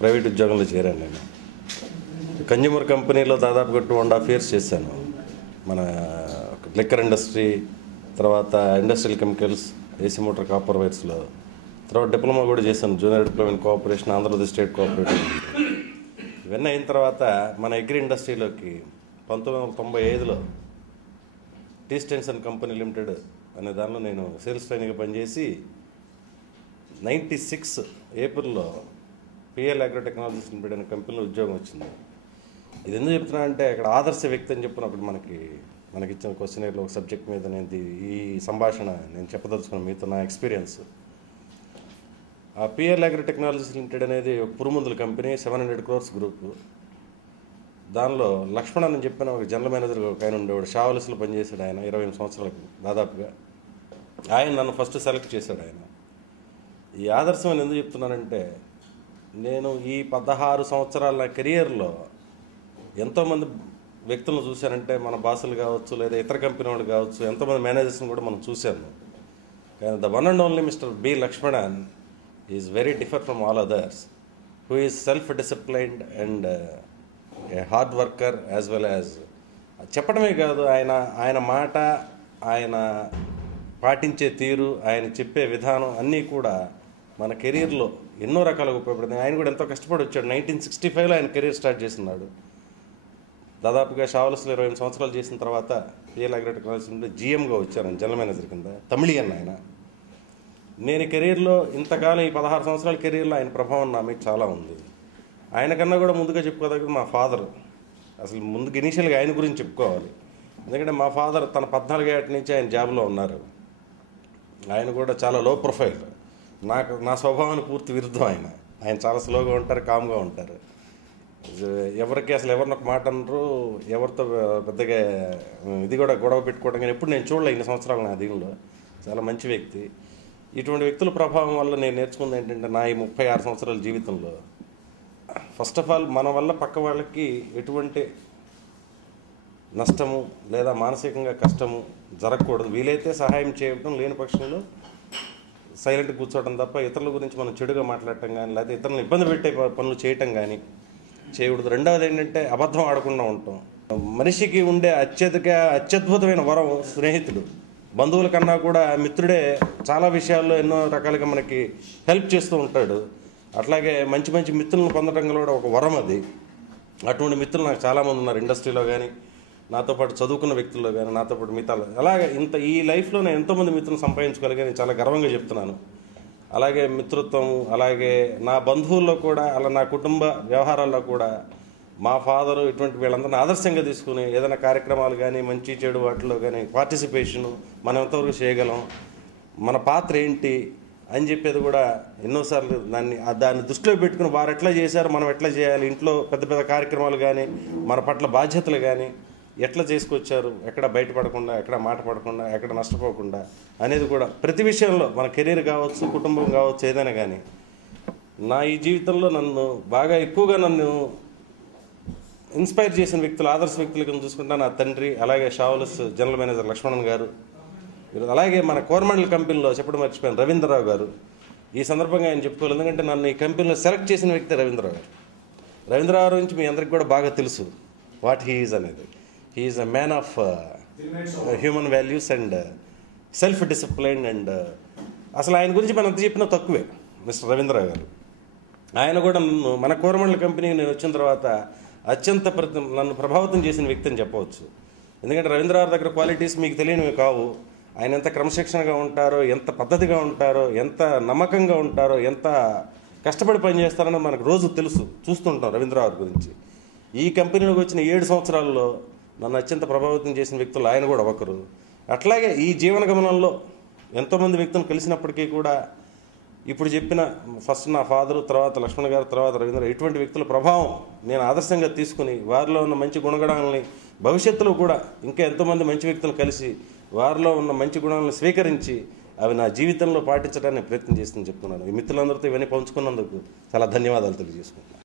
Private ఉద్యోగంలో చేరాను. నేను కన్జ్యూమర్ కంపెనీలో దాదాపుగా 2.5 years చేశాను. మన లిక్కర్ ఇండస్ట్రీ, తర్వాత industrial chemicals, AC motor copper వైర్స్లో, తర్వాత డిప్లొమా కూడా చేశాను. Junior diploma in cooperation, Andhra Pradesh state cooperative. ఇవన్నీ అయిన తర్వాత మన అగ్రి ఇండస్ట్రీలోకి 1995లో టీ స్టెన్సన్ కంపెనీ లిమిటెడ్ అనే దానిలో నేను సేల్స్ ట్రైనింగ్గా పనిచేసి 96 ఏప్రిల్లో పిఎల్ అగ్రో టెక్నాలజీస్ లిమిటెడ్ అనే కంపెనీలో ఉద్యోగం వచ్చింది. ఇది ఎందుకు చెప్తున్నా అంటే, అక్కడ ఆదర్శ వ్యక్తి అని చెప్పినప్పుడు మనకి ఇచ్చిన క్వశ్చనర్లో ఒక సబ్జెక్ట్ మీద నేను ఈ సంభాషణ నేను చెప్పదలుచుకున్నాను మీతో నా ఎక్స్పీరియన్స్. ఆ పిఎల్ అగ్రో టెక్నాలజీస్ లిమిటెడ్ అనేది ఒక పురుమందుల కంపెనీ, 700 crores గ్రూప్. దానిలో లక్ష్మణ్ అని చెప్పిన ఒక జనరల్ మేనేజర్ ఒక ఆయన ఉండేవాడు. షావలిస్లో పనిచేశాడు ఆయన 28 సంవత్సరాలకు దాదాపుగా. ఆయన నన్ను ఫస్ట్ సెలెక్ట్ చేశాడు. ఆయన ఈ ఆదర్శం అని ఎందుకు చెప్తున్నానంటే, నేను ఈ 16 సంవత్సరాల నా కెరియర్లో ఎంతోమంది వ్యక్తులను చూశానంటే, మన బాసులు కావచ్చు, లేదా ఇతర కంపెనీ వాళ్ళు కావచ్చు, ఎంతోమంది మేనేజర్స్ని కూడా మనం చూశాను. కానీ the one and only mister B Lakshmanan is very differ from all others, who is self disciplined and a hard worker as well as. చెప్పడమే కాదు, ఆయన మాట, ఆయన పాటించే తీరు, ఆయన చెప్పే విధానం అన్నీ కూడా మన కెరీర్లో ఎన్నో రకాలుగా ఉపయోగపడుతుంది. ఆయన కూడా ఎంతో కష్టపడి వచ్చాడు. 1965లో ఆయన కెరీర్ స్టార్ట్ చేస్తున్నాడు. దాదాపుగా షావల్స్లో 28 సంవత్సరాలు చేసిన తర్వాత పిఎల్ అగ్రో టెక్నాలజీస్ నుండి జీఎంగా వచ్చాను, జనరల్ మేనేజర్ కింద. తమిళియన్ ఆయన. నేను కెరీర్లో ఇంతకాలం ఈ 16 సంవత్సరాల కెరీర్లో ఆయన ప్రభావం నా మీద చాలా ఉంది. ఆయన కన్నా కూడా ముందుగా చెప్పుకోదగ్గది మా ఫాదర్. అసలు ముందుకు ఇనీషియల్గా ఆయన గురించి చెప్పుకోవాలి. ఎందుకంటే మా ఫాదర్ తన 14 ఏళ్ల నుంచి ఆయన జాబ్లో ఉన్నారు. ఆయన కూడా చాలా లో ప్రొఫైల్. నా స్వభావానికి పూర్తి విరుద్ధం ఆయన చాలా స్లోగా ఉంటారు, కామ్గా ఉంటారు. ఎవరికి అసలు ఎవరిని ఒక మాట అనరు, ఎవరితో పెద్దగా ఇది కూడా గొడవ పెట్టుకోవడం కానీ ఎప్పుడు నేను చూడలే ఇన్ని సంవత్సరాలు నా దీనిలో. చాలా మంచి వ్యక్తి. ఇటువంటి వ్యక్తుల ప్రభావం వల్ల నేను నేర్చుకుంది ఏంటంటే, నా ఈ 36 సంవత్సరాల జీవితంలో ఫస్ట్ ఆఫ్ ఆల్ మన వల్ల పక్క వాళ్ళకి ఎటువంటి నష్టము లేదా మానసికంగా కష్టము జరగకూడదు. వీలైతే సహాయం చేయడం, లేని పక్షంలో సైలెంట్గా కూర్చోవడం తప్ప ఇతరుల గురించి మనం చెడుగా మాట్లాడటం కానీ, లేకపోతే ఇతరులను ఇబ్బంది పెట్టే పనులు చేయటం కానీ చేయకూడదు. రెండవది ఏంటంటే, అబద్ధం ఆడకుండా ఉంటాం. మనిషికి ఉండే అత్యద్భుతమైన వరం స్నేహితుడు. బంధువుల కన్నా కూడా మిత్రుడే చాలా విషయాల్లో ఎన్నో రకాలుగా మనకి హెల్ప్ చేస్తూ ఉంటాడు. అట్లాగే మంచి మంచి మిత్రులను పొందడం కూడా ఒక వరం అది. అటువంటి మిత్రులు నాకు చాలామంది ఉన్నారు ఇండస్ట్రీలో కానీ, నాతో పాటు చదువుకున్న వ్యక్తుల్లో కానీ, నాతో పాటు మిగతా. అలాగే ఈ లైఫ్లో నేను ఎంతోమంది మిత్రులను సంపాదించుకోగలిగాను, చాలా గర్వంగా చెప్తున్నాను. అలాగే మిత్రత్వం, అలాగే నా బంధువుల్లో కూడా, అలా నా కుటుంబ వ్యవహారాల్లో కూడా మా ఫాదరు ఇటువంటి వీళ్ళందరినీ ఆదర్శంగా తీసుకుని ఏదైనా కార్యక్రమాలు కానీ, మంచి చెడు వాటిలో కానీ పార్టిసిపేషను, మనం ఎంతవరకు చేయగలం, మన పాత్ర ఏంటి అని చెప్పేది కూడా ఎన్నోసార్లు దాన్ని దృష్టిలో పెట్టుకుని వారు ఎట్లా చేశారు, మనం ఎట్లా చేయాలి, ఇంట్లో పెద్ద పెద్ద కార్యక్రమాలు కానీ, మన పట్ల బాధ్యతలు కానీ ఎట్లా చేసుకొచ్చారు, ఎక్కడ బయటపడకుండా, ఎక్కడ మాట పడకుండా, ఎక్కడ నష్టపోకుండా అనేది కూడా ప్రతి విషయంలో మన కెరీర్ కావచ్చు, కుటుంబం కావచ్చు, ఏదైనా కానీ నా ఈ జీవితంలో నన్ను బాగా ఎక్కువగా ఇన్స్పైర్ చేసిన వ్యక్తులు, ఆదర్శ వ్యక్తుల కింద చూసుకుంటా నా తండ్రి, అలాగే షావల్స్ జనరల్ మేనేజర్ లక్ష్మణన్ గారు, అలాగే మన కోరమండల్ కంపెనీలో చెప్పడం మర్చిపోయాను రవీంద్రరావు గారు. ఈ సందర్భంగా ఆయన చెప్పుకోవాలి, ఎందుకంటే నన్ను ఈ కంపెనీలో సెలెక్ట్ చేసిన వ్యక్తి రవీంద్రరావు గారు. రవీంద్రరావు గురించి మీ అందరికి కూడా బాగా తెలుసు వాట్ హీ ఈజ్ అనేది. He is a man of human values and self discipline. And అసలు ఆయన గురించి మనం ఎంత చెప్పినా తక్కువే మిస్టర్ రవీంద్రరావు గారు. ఆయన కూడా మన కోరమండల్ కంపెనీకి నేను వచ్చిన తర్వాత అత్యంత నన్ను ప్రభావితం చేసిన వ్యక్తి అని చెప్పవచ్చు. ఎందుకంటే రవీంద్రరావు దగ్గర క్వాలిటీస్ మీకు తెలియనివి కావు. ఆయన ఎంత క్రమశిక్షణగా ఉంటారో, ఎంత పద్ధతిగా ఉంటారో, ఎంత నమ్మకంగా ఉంటారో, ఎంత కష్టపడి పనిచేస్తారని మనకు రోజు తెలుసు, చూస్తుంటాం రవీంద్రరావు గురించి. ఈ కంపెనీలోకి వచ్చిన 7 సంవత్సరాల్లో నన్ను అత్యంత ప్రభావితం చేసిన వ్యక్తులు ఆయన కూడా ఒకరు. అట్లాగే ఈ జీవన గమనంలో ఎంతోమంది వ్యక్తులను కలిసినప్పటికీ కూడా ఇప్పుడు చెప్పిన ఫస్ట్ నా ఫాదరు, తర్వాత లక్ష్మణ్ గారు, తర్వాత రవీంద్ర, ఇటువంటి వ్యక్తుల ప్రభావం నేను ఆదర్శంగా తీసుకుని వారిలో ఉన్న మంచి గుణగణాలని భవిష్యత్తులో కూడా ఇంకా ఎంతోమంది మంచి వ్యక్తులు కలిసి వారిలో ఉన్న మంచి గుణాలను స్వీకరించి అవి నా జీవితంలో పాటించడానికి ప్రయత్నం చేస్తుందని చెప్తున్నాను. ఈ మిత్రులందరితో ఇవన్నీ పంచుకున్నందుకు చాలా ధన్యవాదాలు తెలియజేసుకుంటున్నాను.